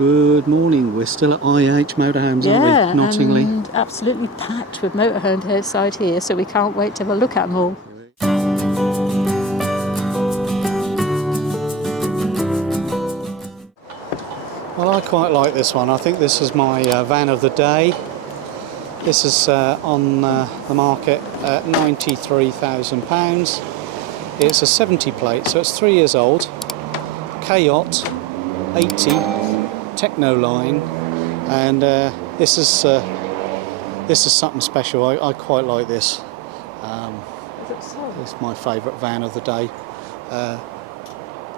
Good morning. We're still at IH Motorhomes, aren't we? Knottingley. And absolutely packed with motorhomes outside here, so we can't wait to have a look at them all. Well, I quite like this one. I think this is my van of the day. This is on the market at £93,000. It's a 70 plate, so it's 3 years old. K Yacht 80 Technoline, and this is something special. I quite like this. It's my favourite van of the day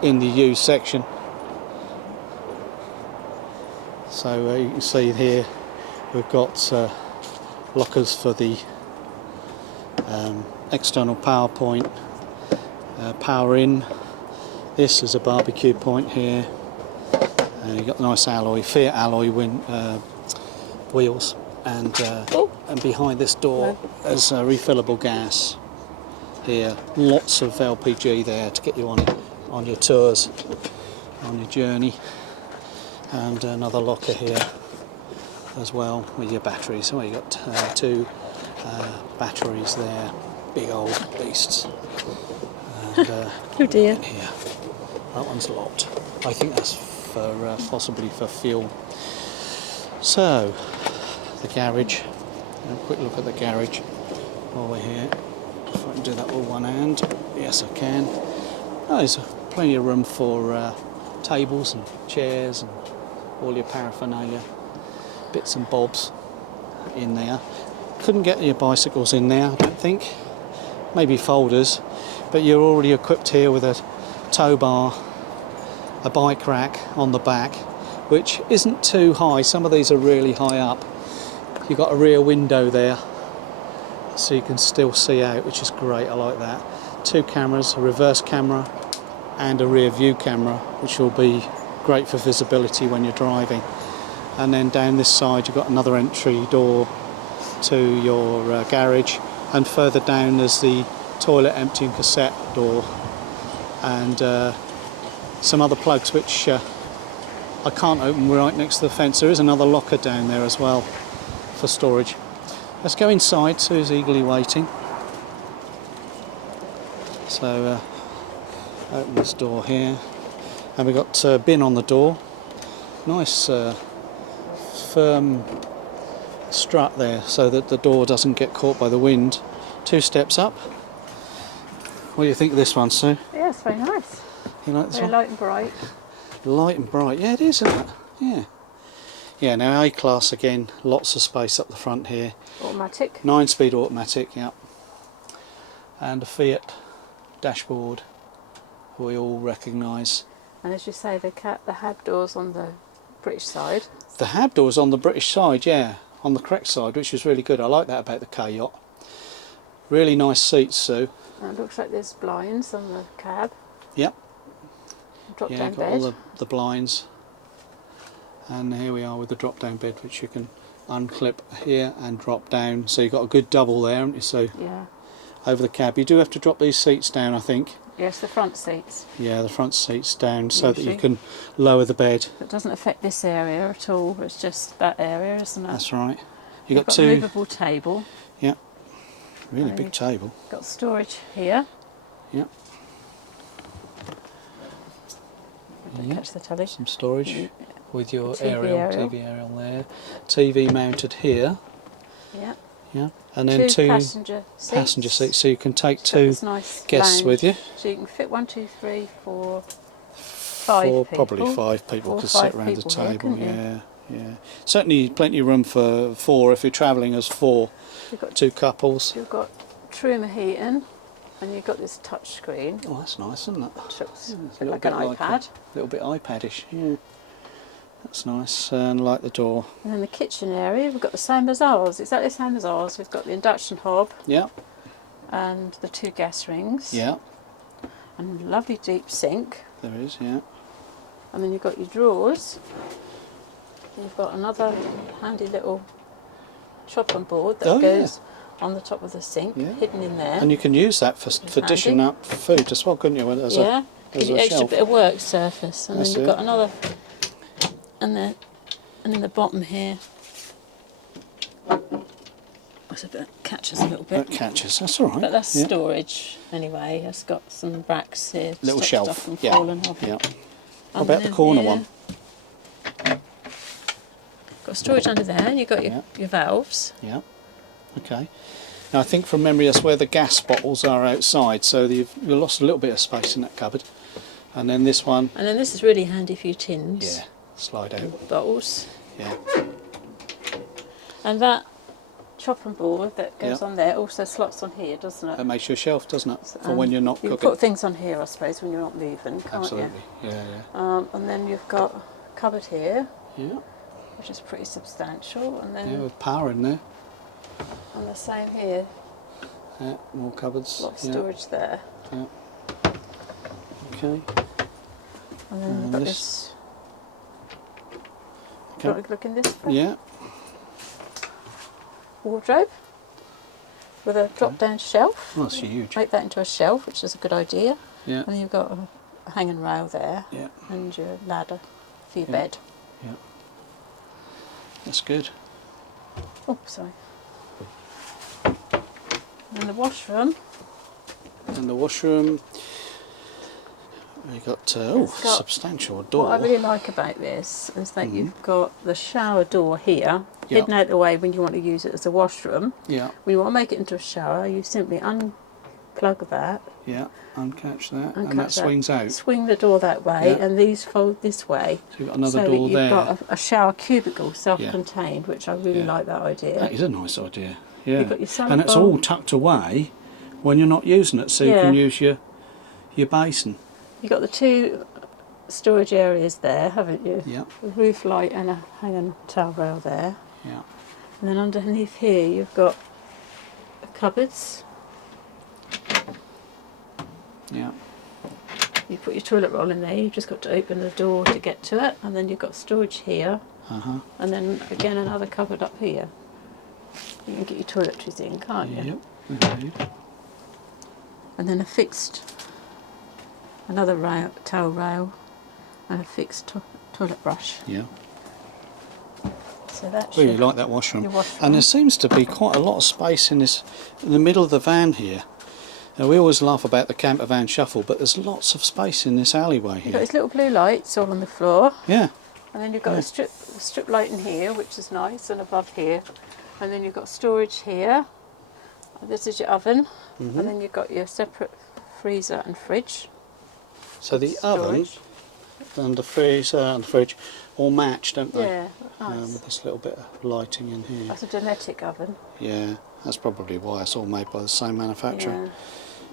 in the used section. So you can see here we've got lockers for the external power point, power in. This is a barbecue point here, and you've got nice alloy, Fiat alloy wheels, and behind this door there's refillable gas here. Lots of LPG there to get you on your tours, on your journey, and another locker here as well with your batteries. So you've got two batteries there, big old beasts. And, Oh dear. here, that one's locked. I think that's for possibly for fuel. So the garage. A quick look at the garage while we're here. If I can do that with one hand. Yes, I can. Oh, there's plenty of room for tables and chairs and all your paraphernalia, bits and bobs in there. Couldn't get your bicycles in there, I don't think. Maybe folders, but you're already equipped here with a tow bar, a bike rack on the back, which isn't too high. Some of these are really high up. You've got a rear window there, so you can still see out, which is great. I like that. 2 cameras, a reverse camera and a rear view camera, which will be great for visibility when you're driving. And then down this side you've got another entry door to your garage, and further down there's the toilet emptying cassette door, and some other plugs which I can't open right next to the fence. There is another locker down there as well for storage. Let's go inside. Sue's eagerly waiting. So open this door here, and we've got a bin on the door. Nice firm strut there so that the door doesn't get caught by the wind. 2 steps up. What do you think of this one, Sue? Yeah, it's very nice. You like this Very one? light and bright. Light and bright. Yeah, it is, isn't it? Yeah. Yeah, now A-Class again, lots of space up the front here. Automatic. 9-speed automatic, yeah. And a Fiat dashboard we all recognise. And as you say, the hab doors on the British side. The hab door's on the British side, yeah, on the correct side, which is really good. I like that about the K Yacht. Really nice seats, Sue. And it looks like there's blinds on the cab. Yep. Drop Yeah, down got bed. all the blinds. And here we are with the drop down bed, which you can unclip here and drop down. So you've got a good double there, haven't you? So Yeah. over the cab. You do have to drop these seats down, I think. Yes, the front seats. Yeah, the front seats down so that you Usually. can lower the bed. It doesn't affect this area at all. It's just that area, isn't it? That's right. You've got a 2. movable table. Yeah. Really So big you've table. Got storage here. Yeah. Don't Yeah. catch the telly. Some storage with your TV aerial. TV aerial there. TV mounted here. Yeah. Yeah. And then 2 passenger seats. so you can take Got 2 this nice guests lounge. with you. So you can fit 1, 2, 3, 4, 5 people. Probably 5 people 4 or could 5 sit around the people here, table. couldn't you? Yeah, yeah. Certainly plenty of room for 4 if you're travelling as 4. You've got 2 couples. You've got trim heating, and you've got this touch screen. Oh, that's nice, isn't it? Which looks Yeah, a it's bit like an iPad. A little bit iPadish, yeah. That's nice, and like the door. And then the kitchen area, we've got the same as ours, exactly the same as ours. We've got the induction hob Yeah, and the 2 gas rings. yeah, And a lovely deep sink. there is, yeah. And then you've got your drawers. You've got another handy little chopping board that goes on the top of the sink, hidden in there. And you can use that for dishing up food as well, couldn't you? As yeah, as give you a extra shelf. bit of work surface. And That's then you've got another and in the bottom here, it's a bit, catches a little bit. That catches, that's all right. But that's storage anyway. It's got some racks here to Little stop shelf. stuff from falling off. Yeah. What And about the then corner here, one? Got storage under there, and you've got your valves. Yeah. Okay. Now I think from memory that's where the gas bottles are outside, so you've lost a little bit of space in that cupboard. And then this one. And then this is really handy for your tins. Yeah. Slide out. Bottles. Yeah. And that chopping board that goes on there also slots on here, doesn't it? That makes you a shelf, doesn't it? For when you're not you cooking. Put things on here, I suppose, when you're not moving, can't Absolutely. you? Yeah. And then you've got a cupboard here, Yeah. which is pretty substantial, and then Yeah, with power in there. and the same here, Yeah, more cupboards. a lot of storage there. Yeah. Okay. And then you've got this. Okay. Do you want to look in this way? Yeah. Wardrobe with a drop-down shelf. Oh, that's huge. Make that into a shelf, which is a good idea. Yeah. And then you've got a hanging rail there, Yeah. and your ladder for your Yeah. bed. Yeah. That's good. Oh, sorry. And the washroom. And the washroom. You got substantial door. What I really like about this is that you've got the shower door here, Yeah. hidden out the way when you want to use it as a washroom. Yeah. When you want to make it into a shower, you simply unplug that, Yeah. Uncatch that, and uncatch that swings out. swing the door that way, Yeah. and these fold this way. So you've got another so door that there. you've got a shower cubicle, self-contained, which I really like that idea. That is a nice idea. Yeah. You've got your salad And it's bowl. all tucked away when you're not using it, so you can use your basin. You've got the two storage areas there, haven't you? Yeah. A roof light and a hanging towel rail there. Yeah. And then underneath here you've got cupboards. Yeah. You put your toilet roll in there, you've just got to open the door to get to it, and then you've got storage here, and then again another cupboard up here. You can get your toiletries in, can't you? Yep. Indeed. And then another rail, towel rail, and a fixed toilet brush. Yeah. So that's Really like that washroom. your washroom. And there seems to be quite a lot of space in the middle of the van here. Now, we always laugh about the camper van shuffle, but there's lots of space in this alleyway You've got here. these little blue lights all on the floor, Yeah. and then you've got a strip light in here, which is nice, and above here. And then you've got storage here. This is your oven, and then you've got your separate freezer and fridge. So the oven and the freezer and the fridge all match, don't they? Yeah, nice. With this little bit of lighting in here. That's a Dometic oven. Yeah, that's probably why it's all made by the same manufacturer. Yeah.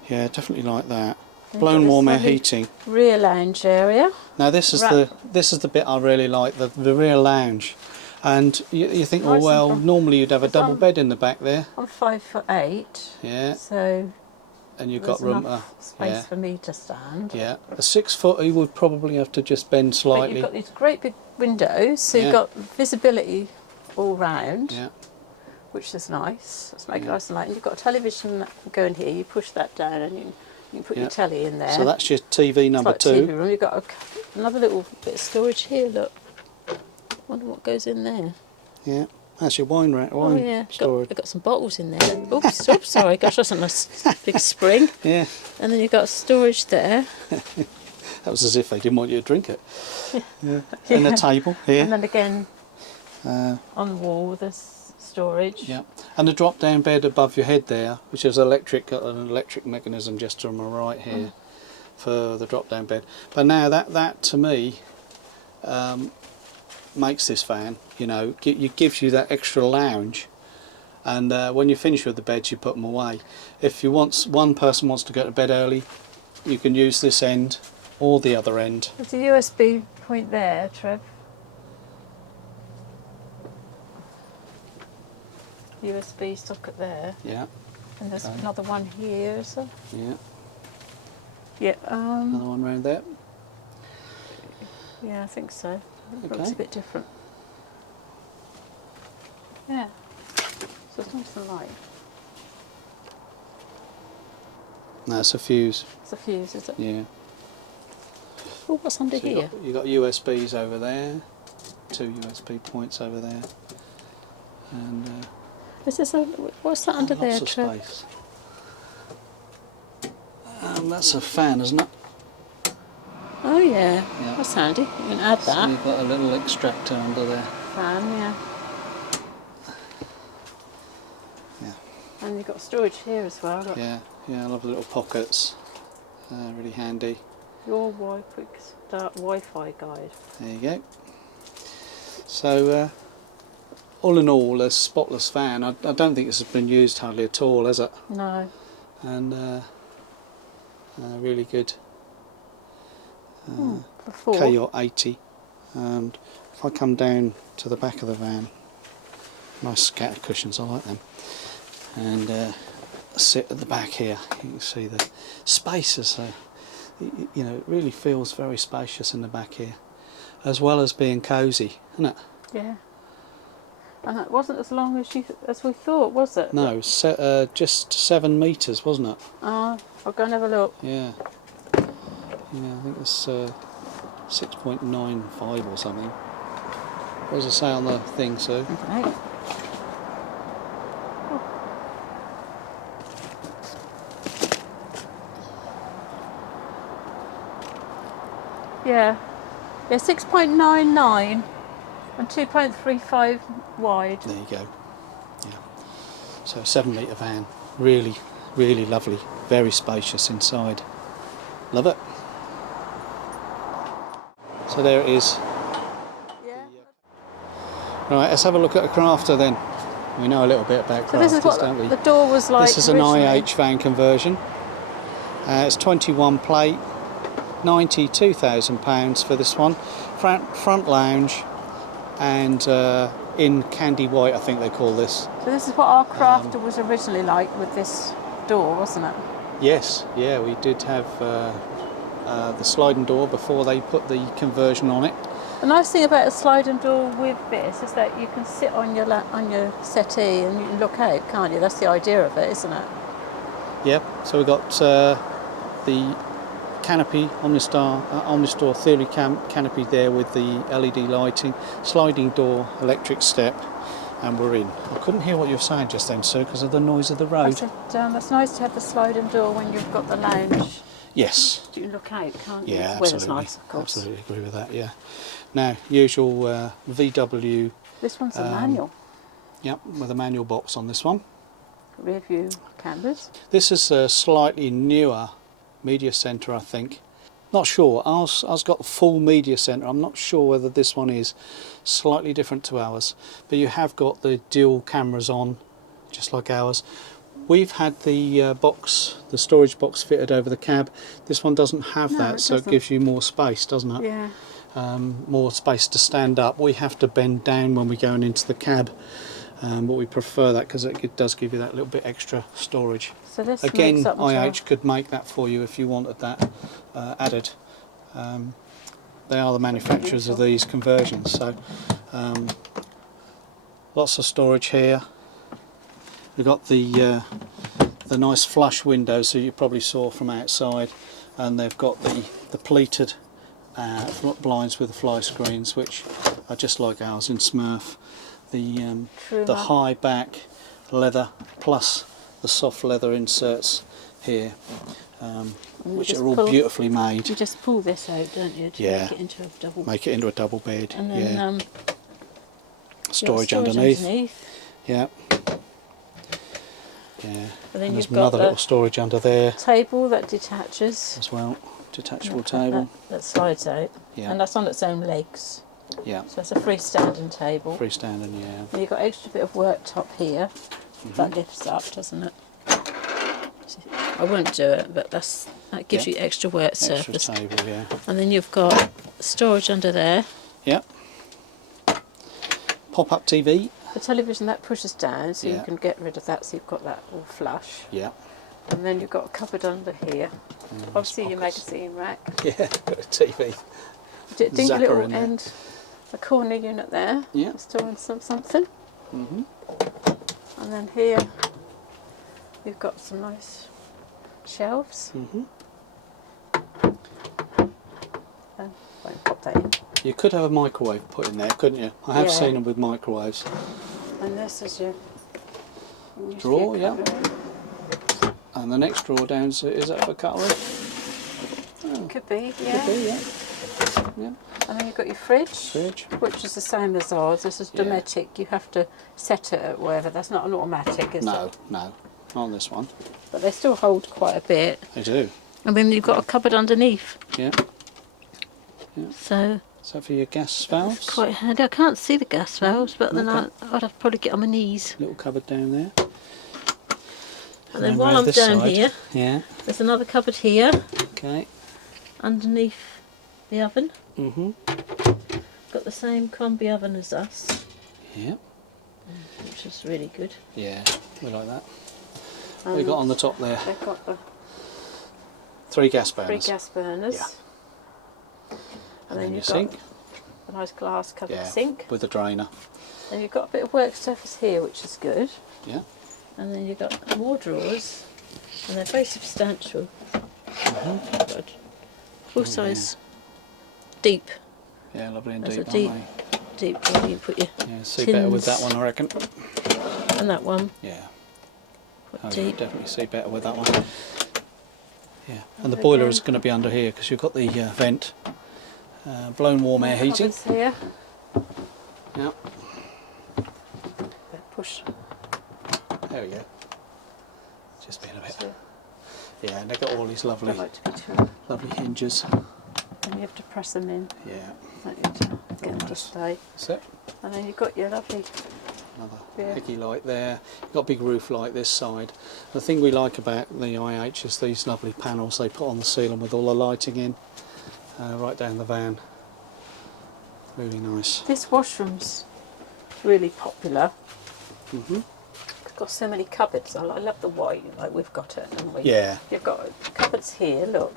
Yeah, definitely like that. And Blown you've got warm this air lovely heating. Rear lounge area. Now this is the bit I really like, the rear lounge. And you think, Nice oh well, and normally you'd have a double I'm- bed in the back there. I'm 5'8", Yeah, so and you've there's got room enough to. space Yeah, for me to stand. yeah. A 6 foot you would probably have to just bend But slightly. you've got these great big windows, so Yeah. you've got visibility all round, Yeah, which is nice. Let's make it nice and light. And you've got a television going here. You push that down, and you can put your telly in there. so that's your TV It's number like two. TV room. You've got another little bit of storage here. Look, wonder what goes in there. Yeah, that's your wine rack, Oh wine yeah, storage. I've got some bottles in there. Oops, oops, sorry, gosh, that's a nice big spring. Yeah, And then you've got storage there. that was as if they didn't want you to drink it. Yeah, and a table And here. then again, on the wall, there's storage. Yeah, and the drop-down bed above your head there, which is electric, got an electric mechanism just on my right here for the drop-down bed. But now that to me makes this van, you know, it gives you that extra lounge. And when you finish with the beds, you put them away. If one person wants to go to bed early, you can use this end or the other end. There's a USB point there, Trev. USB socket there. Yeah, And there's another one here, is there? yeah. Yeah, Another one round there. yeah, I think so. It looks Okay. a bit different. Yeah. So it's nice and light. That's a fuse. It's a fuse, is it? Yeah. Oh, what's under So here? you got USBs over there. 2 USB points over there, and Is this a, what's that under there, lots of Trev? space. That's a fan, isn't it? Oh yeah. Yeah. That's handy. You can add So that. you've got a little extractor under there. Fan, yeah. Yeah. And you've got storage here as well. Look. Yeah, I love the little pockets. Really handy. Your quick start Wi-Fi guide. There you go. So, all in all, a spotless fan. I don't think this has been used hardly at all, has it? No. And really good. Before. K Yacht 80. And if I come down to the back of the van, nice scatter cushions, I like them. And sit at the back here, you can see the spaces. You know, it really feels very spacious in the back here, as well as being cosy, isn't it? Yeah. And it wasn't as long as we thought, was it? No, just 7 metres, wasn't it? I'll go and have a look. Yeah. Yeah, I think it's 6.95 or something. What does it say on the thing, Sue? Okay. Yeah. Yeah, 6.99 and 2.35 wide. There you go. Yeah. So a 7 litre van, really, really lovely, very spacious inside. Love it. So there it is. Yeah. Right, let's have a look at a Crafter then. We know a little bit about So this is Crafters, what don't we? the door was like. This is an originally. IH van conversion. It's 21 plate, £92,000 for this one. Front lounge, and in candy white, I think they call this. So this is what our Crafter was originally like with this door, wasn't it? Yes, yeah, we did have the sliding door before they put the conversion on it. The nice thing about a sliding door with this is that you can sit on your settee and you can look out, can't you? That's the idea of it, isn't it? Yep, so we've got the canopy, Omnistor Theory canopy there with the LED lighting, sliding door, electric step, and we're in. I couldn't hear what you were saying just then, sir, because of the noise of the I road. said, it's nice to have the sliding door when you've got the lounge. Yes. You can look out, can't you? Yeah, The weather's absolutely. nice, of course. Absolutely agree with that, yeah. Now, usual VW. This one's a manual. Yep, with a manual box on this one. Rear view cameras. This is a slightly newer media centre, I think. Not sure. Ours got a full media centre. I'm not sure whether this one is slightly different to ours. But you have got the dual cameras on, just like ours. We've had the the storage box fitted over the cab. This one doesn't have that, so it gives you more space, doesn't it? Yeah. More space to stand up. We have to bend down when we're going into the cab, but we prefer that because it does give you that little bit extra storage. So this Again, makes up IH could make that for you if you wanted that added. They are the manufacturers of these conversions, so lots of storage here. We've got the nice flush windows, so you probably saw from outside, and they've got the pleated blinds with the fly screens, which are just like ours in Smurf. The high back leather plus the soft leather inserts here, which are all beautifully made. You just pull this out, don't you? To Yeah. make it into a double. Make it into a double bed. And then yeah. Storage underneath. Yeah. Yeah. And then And there's you've got another little storage under there table that detaches. as well. Detachable table. That slides out. Yeah. And that's on its own legs. Yeah. So it's a freestanding table. Freestanding, yeah. And you've got extra bit of worktop here. That lifts up, doesn't it? I won't do it, but that gives you extra work surface. Extra table, yeah. And then you've got storage under there. Yeah. Pop-up TV. The television that pushes down, so you Yeah. can get rid of that, so you've got that all flush. Yeah. And then you've got a cupboard under here. Obviously your magazine rack. Yeah, got a TV. Dinky Zapper little in there. end, a corner unit there. Yeah. Storing something. Mhm. And then here you've got some nice shelves. Mhm. And won't pop that in. You could have a microwave put in there, couldn't you? I have Yeah. seen them with microwaves. And this is your Drawer, yeah. cutlery. And the next drawer down, is that for cutlery? Could be, yeah. Could be, yeah. Yeah. And then you've got your fridge, which is the same as ours. This is domestic. You have to set it at wherever. That's not an automatic, is it? No, not on this one. But they still hold quite a bit. They do. And then you've got a cupboard underneath. Yeah. So is that for your gas valves? it's quite handy. I can't see the gas valves, but then Okay. I'd have to probably get on my knees. Little cupboard down there. And then while I'm this down side. here, Yeah. there's another cupboard here Okay. underneath the oven. Mhm. Got the same combi oven as us, Yeah. which is really good. Yeah. We like that. What we got on the top there? They've got the 3 gas burners. 3 gas burners. Yeah. And then your you've sink. got a nice glass covered Yeah. sink. With a drainer. Then you've got a bit of work surface here, which is good. Yeah. And then you've got more drawers, and they're very substantial. Good. Full size, deep. Yeah, lovely and That's deep, a deep, aren't deep one. You put your they? Yeah, see better with that tins. one, I reckon. And that one, Yeah. quite Oh, deep. definitely see better with that one. Yeah, and the boiler is going to be under here because you've got the vent, blown warm air heating. Cupboards here. Yeah, Push. there we go. Just being a bit. So, Yeah, and they've got all these lovely, don't like to be too. lovely hinges. And you have to press them in. Yeah, Don't you, to get them to Nice. stay. that's it. And then you've got your lovely. Another Yeah. PkII light there. You've got a big roof light this side. The thing we like about the IH is these lovely panels they put on the ceiling with all the lighting in, right down the van. Really nice. This washroom's really popular. Mhm. It's got so many cupboards. I love the white, like we've got it, haven't we? Yeah. You've got cupboards here, look.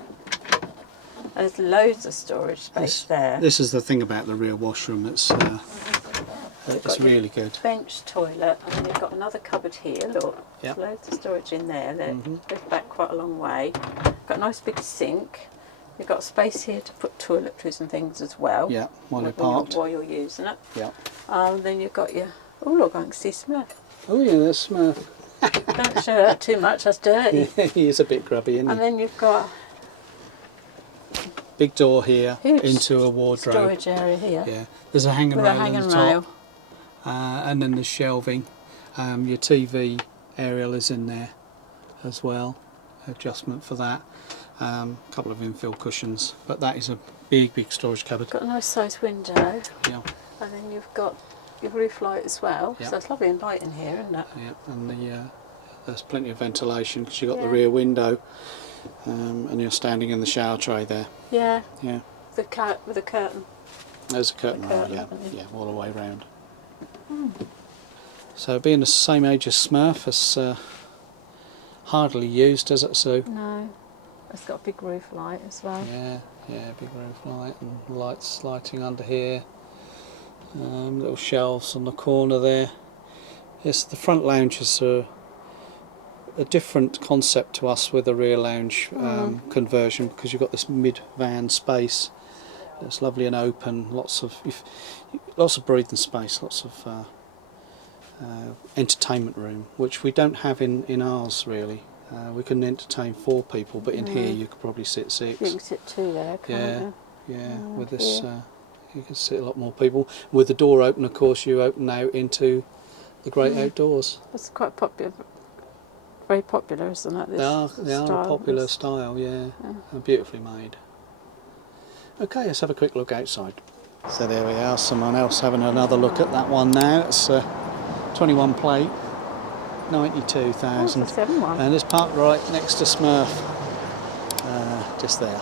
And there's loads of storage space there. This is the thing about the rear washroom. It's got your really good. Bench toilet, and then you've got another cupboard here, look. Yep. Loads of storage in there. They're goes back quite a long way. Got a nice big sink. You've got space here to put toiletries and things as well. Yeah, while you're when parked. while you're using it. Yeah. Then you've got your. Oh look, I can see Smurf. Oh yeah, that's Smurf. Don't show that too much. That's dirty. He is a bit grubby, isn't And he? then you've got Big door here huge into a wardrobe. storage area here Yeah. There's a hanging with rail a hanging at the rail. top, and then there's shelving. Your TV aerial is in there as well. Adjustment for that. Couple of infill cushions, but that is a big storage cupboard. Got a nice sized window, Yeah. and then you've got your roof light as well. Yeah. So it's lovely and light in here, isn't it? Yeah, and there's plenty of ventilation because you've got the Yeah. rear window, and you're standing in the shower tray there. Yeah, Yeah, with a curtain. there's a curtain rod, curtain, yeah, haven't you? yeah, all the way round. So being the same age as Smurf, it's hardly used, does it, Sue? No, it's got a big roof light as well. Yeah, big roof light and lights lighting under here. Little shelves on the corner there. Yes, the front lounges are a different concept to us with the rear lounge conversion because you've got this mid-van space. It's lovely and open, lots of breathing space, lots of entertainment room, which we don't have in ours really. We can entertain 4 people, but in here you could probably sit 6. You can sit 2 there, can't Yeah, you? with this you can sit a lot more people. With the door open, of course, you open out into the great outdoors. It's quite popular. Very popular, isn't it? This They are a popular style, yeah. And beautifully made. Okay, let's have a quick look outside. So there we are, someone else having another look at that one now. It's 21 plate, 92,000. Oh, it's a 7 one. And it's parked right next to Smurf, just there.